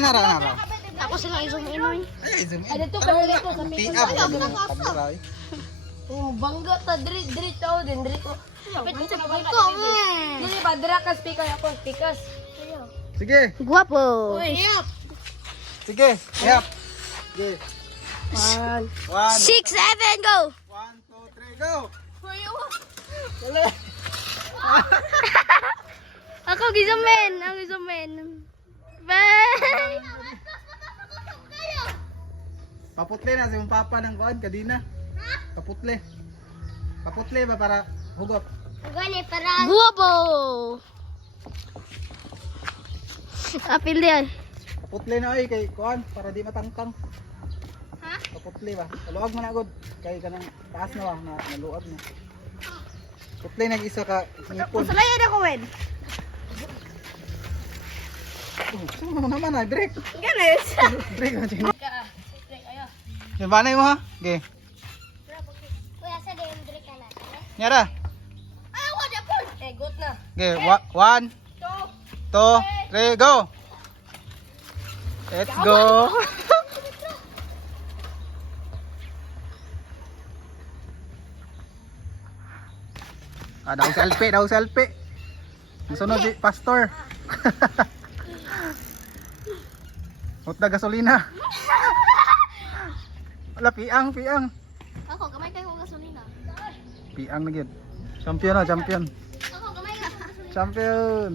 Nara. Ako sila zoom in oy. Ay, zoom in. Ay dito ka dito sa Tiap. Kamera. Bangga ta diri tao din diri ko. Kapit sa bangga ko. Dili ba dira ka speaker ako speakers. Sige. Guwapo. Uy. Sige. Yap. Sige. 1 1, 6 7 go. 1, 2, 3, go. Ako gizumen, Bye. Paputle na si mong papa ng kuan kadina. Paputle. Paputle ba para hugot? Gani para guwapo. Apil diyan. Paputle na oy kay kuan para di matangkang. Ha? Paputle ba? Kaluag man agod kay kanang taas na ba na naluag na. Paputle nag isa ka ngipon. Masalayan ako wen. Sino naman na break. Ganes. Break na din. Yan ba na mo ha? Okay. Kuya sa dem drink ka na. Nyara. Ay, wala po. Eh, good na. Okay, 1, 2, 3, go. Let's go. Daw selfie. Sunod si pastor. Utda gasolina. Wala piang. Ako, gamay kayo kong gasolina. Piang na gyud. Champion. Ako, gamay kayo kong gasolina. Champion.